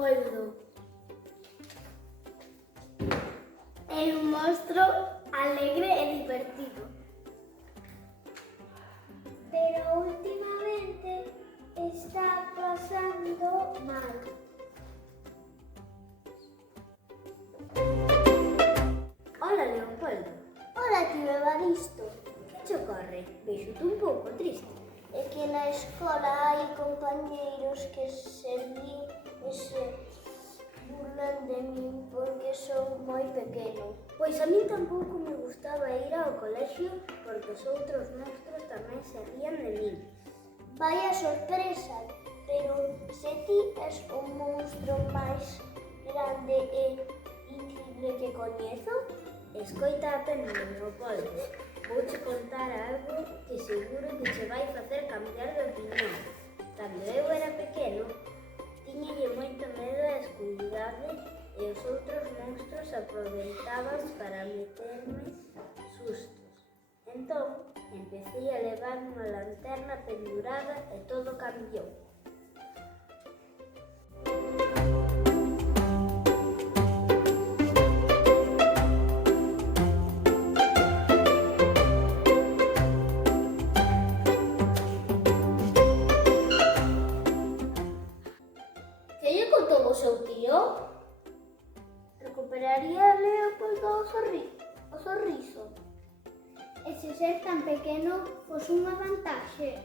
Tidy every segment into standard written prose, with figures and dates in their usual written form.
Leopoldo. É un monstro alegre e divertido. Pero últimamente está pasando mal. Hola, Leopoldo. Hola, tío Evaristo. Que che ocorre? Vexo-te un pouco triste. É que na escola hai compañeiros que se burlan de min porque son moi pequeno. Pois a min tampouco me gustaba ir ao colexio porque os outros monstros tamén se rían de min. Vaya sorpresa, pero se ti és o monstro máis grande e increíble que coñezo, escoita atento, Leopoldo. Vouche contar algo que seguro que che vai facer cambiar de opinión. Cando eu era pequeno, tiñalle moito medo á escuridade e os outros monstros aproveitaban para meterme sustos. Entón, empecé a levar unha lanterna pendurada e todo cambiou. Que lle contou o seu tío? Recuperaría a Leopoldo o sorriso. E se ser tan pequeno fos unha vantaxe.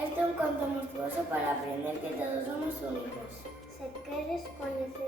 Este é un conto monstruoso para aprender que todos somos únicos. Se queres coñecer